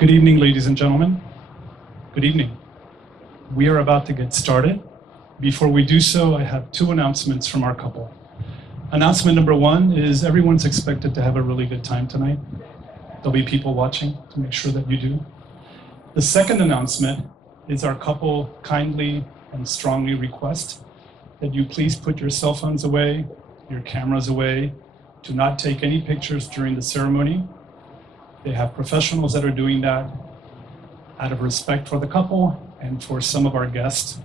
Good evening, ladies and gentlemen. Good evening. We are about to get started. Before we do so, I have two announcements from our couple. Announcement number one is everyone's expected to have a really good time tonight. There'll be people watching to make sure that you do. The second announcement is our couple kindly and strongly request that you please put your cell phones away, your cameras away. Do not take any pictures during the ceremony. They have professionals that are doing that out of respect for the couple and for some of our guests.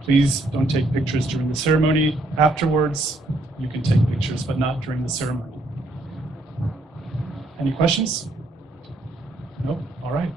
Please don't take pictures during the ceremony. Afterwards, you can take pictures, but not during the ceremony. Any questions? Nope, all right.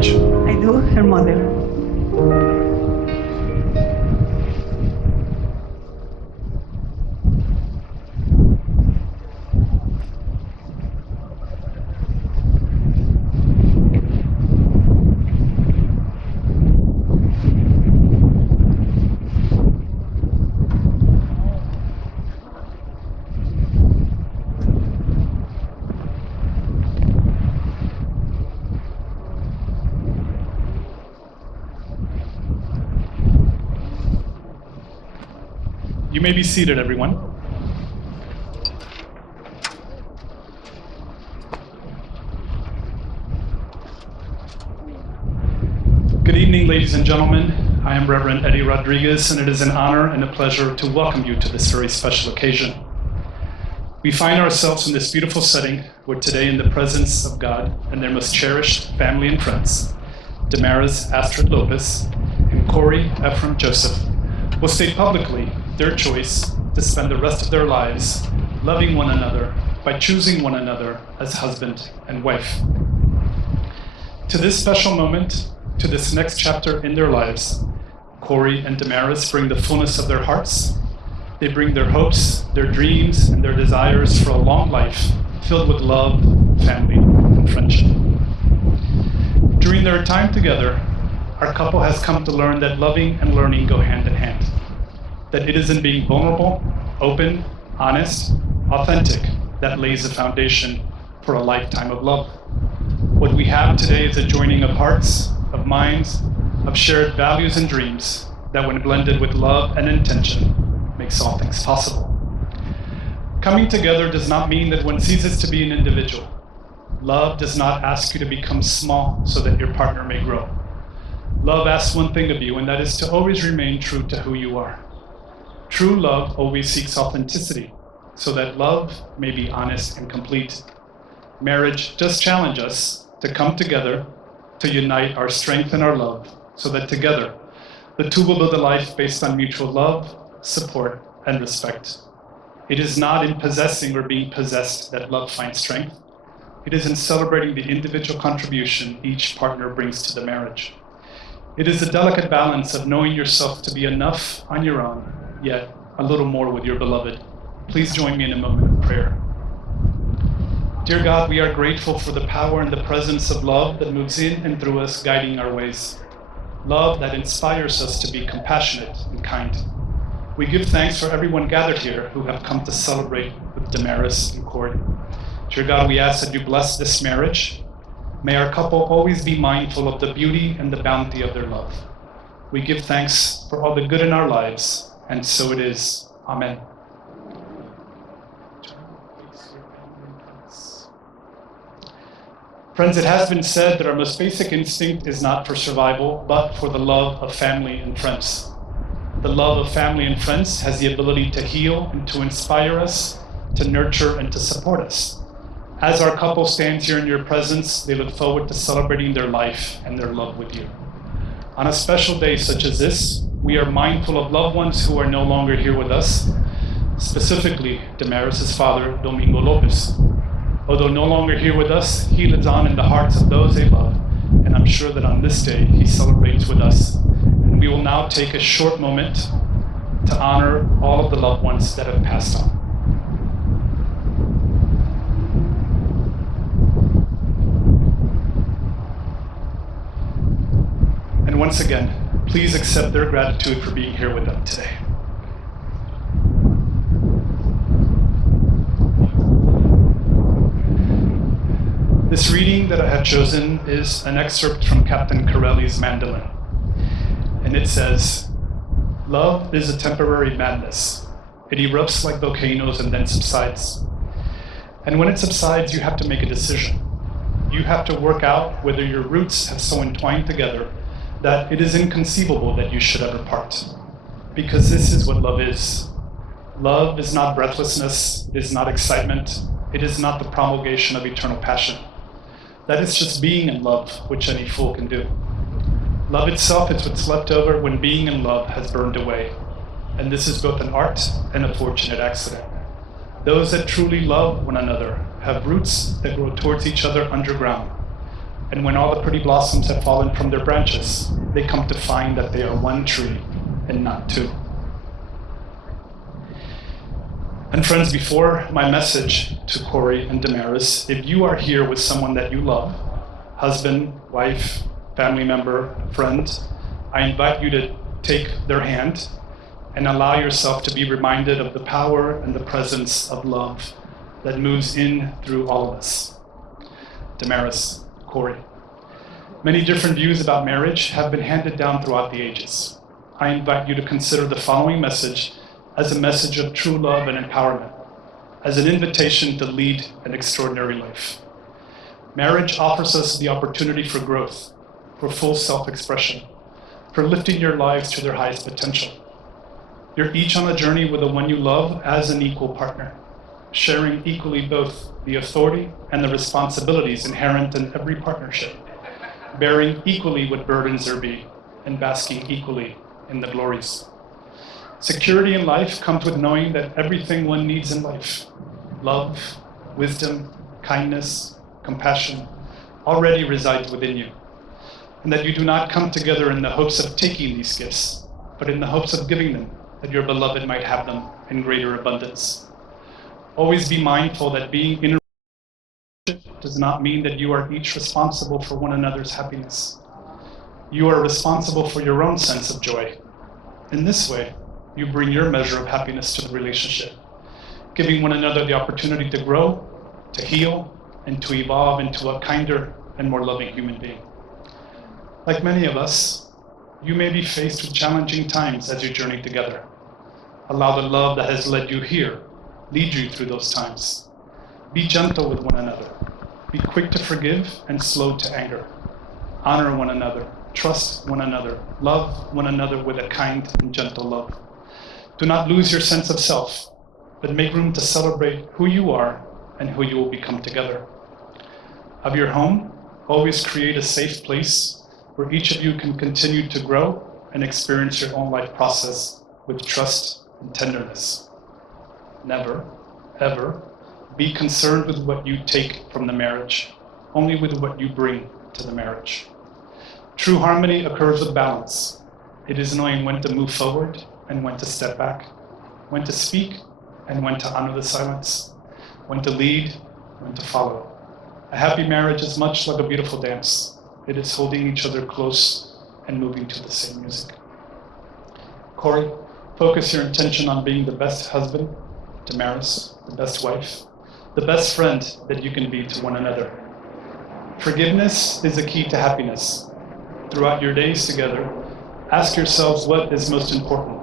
marriage? I do, her mother. You may be seated, everyone. Good evening, ladies and gentlemen. I am Reverend Eddie Rodriguez, and it is an honor and a pleasure to welcome you to this very special occasion. We find ourselves in this beautiful setting where today, in the presence of God and their most cherished family and friends, Damaris Astrid Lopez and Corey Ephraim Joseph, will state publicly their choice to spend the rest of their lives loving one another by choosing one another as husband and wife. To this special moment, to this next chapter in their lives, Corey and Damaris bring the fullness of their hearts. They bring their hopes, their dreams, and their desires for a long life filled with love, family, and friendship. During their time together, our couple has come to learn that loving and learning go hand in hand. That it is in being vulnerable, open, honest, authentic that lays the foundation for a lifetime of love. What we have today is a joining of hearts, of minds, of shared values and dreams that, when blended with love and intention, makes all things possible. Coming together does not mean that one ceases to be an individual. Love does not ask you to become small so that your partner may grow. Love asks one thing of you, and that is to always remain true to who you are. True love always seeks authenticity, so that love may be honest and complete. Marriage does challenge us to come together, to unite our strength and our love, so that together, the two will build a life based on mutual love, support, and respect. It is not in possessing or being possessed that love finds strength. It is in celebrating the individual contribution each partner brings to the marriage. It is a delicate balance of knowing yourself to be enough on your own, yet a little more with your beloved. Please join me in a moment of prayer. Dear God, we are grateful for the power and the presence of love that moves in and through us, guiding our ways. Love that inspires us to be compassionate and kind. We give thanks for everyone gathered here who have come to celebrate with Damaris and Corey. Dear God, we ask that you bless this marriage. May our couple always be mindful of the beauty and the bounty of their love. We give thanks for all the good in our lives, and so it is. Amen. Friends, it has been said that our most basic instinct is not for survival, but for the love of family and friends. The love of family and friends has the ability to heal and to inspire us, to nurture and to support us. As our couple stands here in your presence, they look forward to celebrating their life and their love with you. On a special day such as this, we are mindful of loved ones who are no longer here with us, specifically Damaris' father, Domingo Lopez. Although no longer here with us, he lives on in the hearts of those they love, and I'm sure that on this day he celebrates with us. And we will now take a short moment to honor all of the loved ones that have passed on. And once again, please accept their gratitude for being here with them today. This reading that I have chosen is an excerpt from Captain Corelli's Mandolin. And it says, "Love is a temporary madness. It erupts like volcanoes and then subsides. And when it subsides, you have to make a decision. You have to work out whether your roots have so entwined together that it is inconceivable that you should ever part. Because this is what love is. Love is not breathlessness, it is not excitement, it is not the promulgation of eternal passion. That is just being in love, which any fool can do. Love itself is what's left over when being in love has burned away. And this is both an art and a fortunate accident. Those that truly love one another have roots that grow towards each other underground. And when all the pretty blossoms have fallen from their branches, they come to find that they are one tree and not two. And friends, before my message to Corey and Damaris, if you are here with someone that you love, husband, wife, family member, friend, I invite you to take their hand and allow yourself to be reminded of the power and the presence of love that moves in through all of us. Damaris, Corey. Many different views about marriage have been handed down throughout the ages. I invite you to consider the following message as a message of true love and empowerment, as an invitation to lead an extraordinary life. Marriage offers us the opportunity for growth, for full self-expression, for lifting your lives to their highest potential. You're each on a journey with the one you love as an equal partner, sharing equally both the authority and the responsibilities inherent in every partnership, bearing equally what burdens there be, and basking equally in the glories. Security in life comes with knowing that everything one needs in life, love, wisdom, kindness, compassion, already resides within you. And that you do not come together in the hopes of taking these gifts, but in the hopes of giving them, that your beloved might have them in greater abundance. Always be mindful that being in a relationship does not mean that you are each responsible for one another's happiness. You are responsible for your own sense of joy. In this way, you bring your measure of happiness to the relationship, giving one another the opportunity to grow, to heal, and to evolve into a kinder and more loving human being. Like many of us, you may be faced with challenging times as you journey together. Allow the love that has led you here lead you through those times. Be gentle with one another. Be quick to forgive and slow to anger. Honor one another. Trust one another. Love one another with a kind and gentle love. Do not lose your sense of self, but make room to celebrate who you are and who you will become together. Of your home, always create a safe place where each of you can continue to grow and experience your own life process with trust and tenderness. Never, ever be concerned with what you take from the marriage, only with what you bring to the marriage. True harmony occurs with balance. It is knowing when to move forward and when to step back, when to speak and when to honor the silence, when to lead, when to follow. A happy marriage is much like a beautiful dance. It is holding each other close and moving to the same music. Corey, focus your intention on being the best husband, Damaris, the best wife, the best friend that you can be to one another. Forgiveness is the key to happiness. Throughout your days together, ask yourselves what is most important.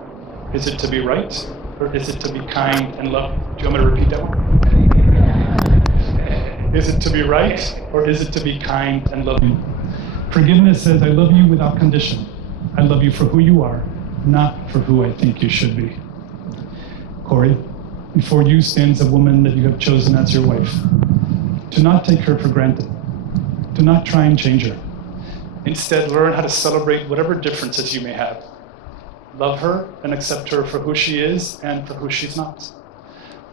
Is it to be right, or is it to be kind and loving? Do you want me to repeat that one? Is it to be right, or is it to be kind and loving? Forgiveness says, I love you without condition. I love you for who you are, not for who I think you should be. Corey, before you stands a woman that you have chosen as your wife. Do not take her for granted. Do not try and change her. Instead, learn how to celebrate whatever differences you may have. Love her and accept her for who she is and for who she's not.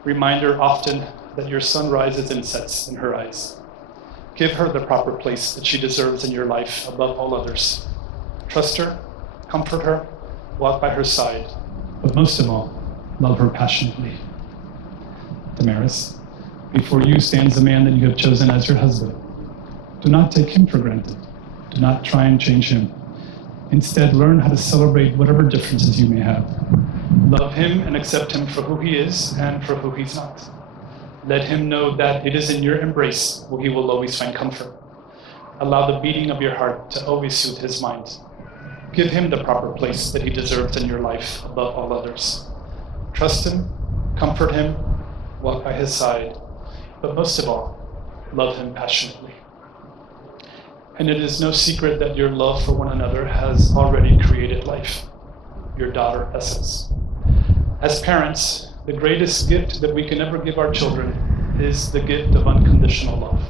Remind her often that your sun rises and sets in her eyes. Give her the proper place that she deserves in your life above all others. Trust her, comfort her, walk by her side, but most of all, love her passionately. Damaris, before you stands the man that you have chosen as your husband. Do not take him for granted. Do not try and change him. Instead, learn how to celebrate whatever differences you may have. Love him and accept him for who he is and for who he's not. Let him know that it is in your embrace where he will always find comfort. Allow the beating of your heart to always soothe his mind. Give him the proper place that he deserves in your life above all others. Trust him, comfort him, walk by his side, but most of all, love him passionately. And it is no secret that your love for one another has already created life, your daughter essence. As parents, the greatest gift that we can ever give our children is the gift of unconditional love.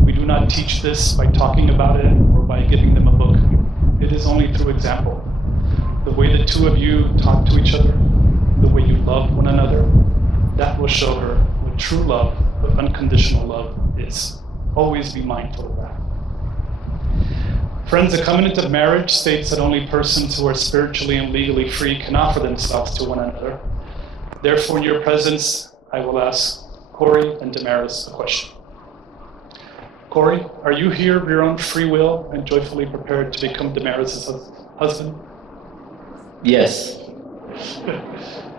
We do not teach this by talking about it or by giving them a book. It is only through example. The way the two of you talk to each other, the way you love one another, that will show her what true love, what unconditional love is. Always be mindful of that. Friends, the covenant of marriage states that only persons who are spiritually and legally free can offer themselves to one another. Therefore, in your presence, I will ask Corey and Damaris a question. Corey, are you here of your own free will and joyfully prepared to become Damaris' husband? Yes.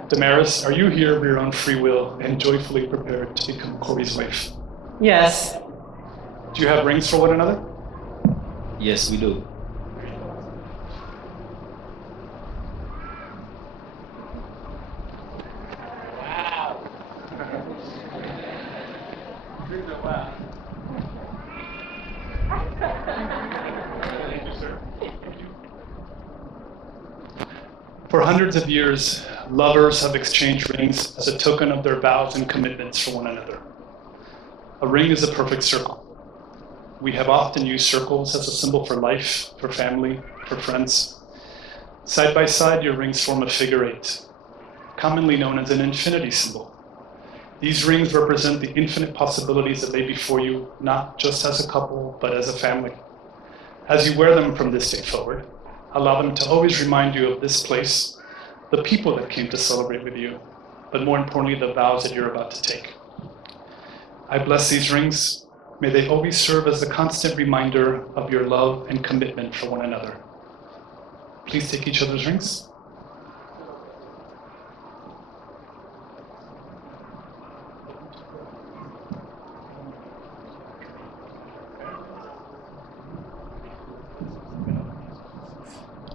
Damaris, are you here of your own free will and joyfully prepared to become Corey's wife? Yes. Do you have rings for one another? Yes, we do. Wow. Wow. Thank you, sir. For hundreds of years, lovers have exchanged rings as a token of their vows and commitments for one another. A ring is a perfect circle. We have often used circles as a symbol for life, for family, for friends. Side by side, your rings form a figure eight, commonly known as an infinity symbol. These rings represent the infinite possibilities that lay before you, not just as a couple, but as a family. As you wear them from this day forward, allow them to always remind you of this place, the people that came to celebrate with you, but more importantly, the vows that you're about to take. I bless these rings. May they always serve as a constant reminder of your love and commitment for one another. Please take each other's rings.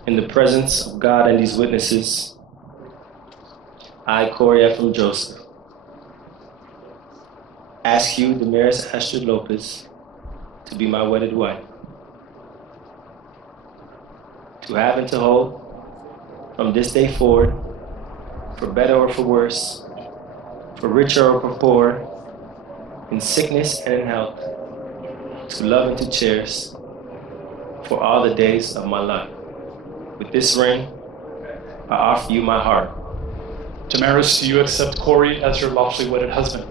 In the presence of God and these witnesses, I, Corey Ephraim Joseph, ask you, Damaris Astrid Lopez, to be my wedded wife, to have and to hold from this day forward, for better or for worse, for richer or for poorer, in sickness and in health, to love and to cherish for all the days of my life. With this ring, I offer you my heart. Damaris, do you accept Corey as your lawfully wedded husband?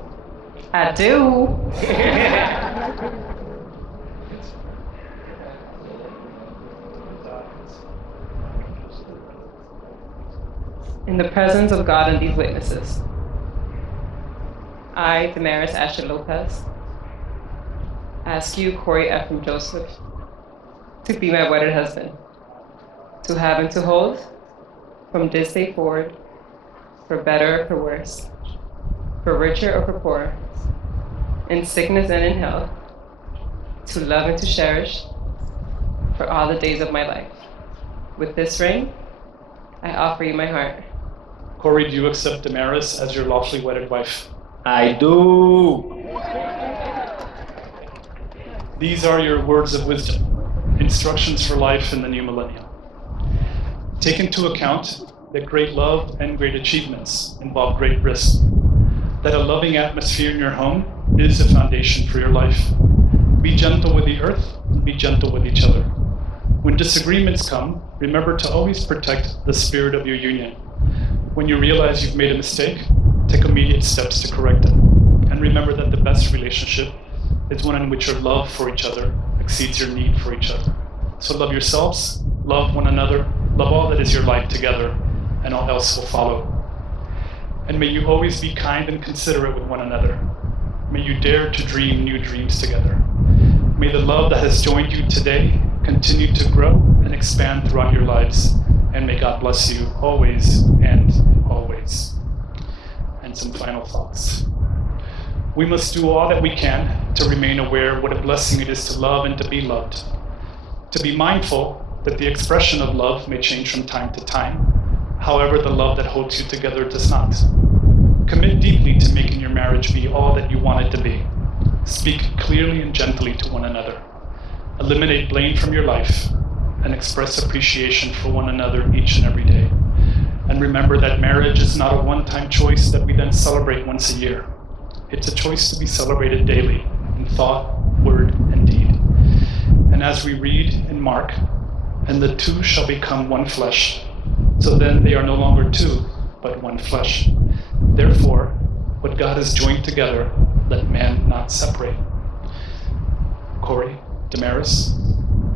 I do. In the presence of God and these witnesses, I, Damaris Asher Lopez, ask you, Corey Ephraim Joseph, to be my wedded husband, to have and to hold from this day forward, for better or for worse, for richer or for poorer, in sickness and in health, to love and to cherish for all the days of my life. With this ring, I offer you my heart. Corey, do you accept Damaris as your lawfully wedded wife? I do. These are your words of wisdom, instructions for life in the new millennium. Take into account that great love and great achievements involve great risk, that a loving atmosphere in your home is a foundation for your life. Be gentle with the earth, and be gentle with each other. When disagreements come, remember to always protect the spirit of your union. When you realize you've made a mistake, take immediate steps to correct it. And remember that the best relationship is one in which your love for each other exceeds your need for each other. So love yourselves, love one another, love all that is your life together, and all else will follow. And may you always be kind and considerate with one another. May you dare to dream new dreams together. May the love that has joined you today continue to grow and expand throughout your lives. And may God bless you always and always. And some final thoughts. We must do all that we can to remain aware what a blessing it is to love and to be loved. To be mindful that the expression of love may change from time to time. However, the love that holds you together does not. Commit deeply to making your marriage be all that you want it to be. Speak clearly and gently to one another. Eliminate blame from your life and express appreciation for one another each and every day. And remember that marriage is not a one-time choice that we then celebrate once a year. It's a choice to be celebrated daily in thought, word, and deed. And as we read in Mark, and the two shall become one flesh. So then they are no longer two, but one flesh. Therefore, what God has joined together, let man not separate. Corey, Damaris,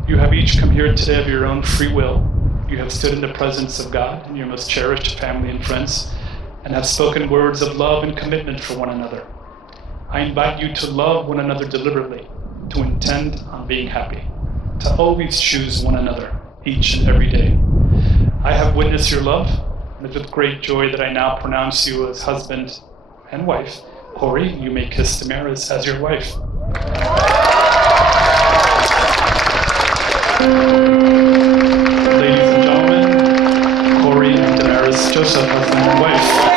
You have each come here today of your own free will. You have stood in the presence of God and your most cherished family and friends, and have spoken words of love and commitment for one another. I invite you to love one another deliberately, to intend on being happy, to always choose one another each and every day. I have witnessed your love, and it's with great joy that I now pronounce you as husband and wife. Corey, you may kiss Damaris as your wife. Ladies and gentlemen, Corey and Damaris Joseph, husband and wife.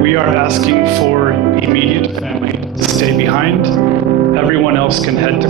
We are asking for immediate family to stay behind. Everyone else can head to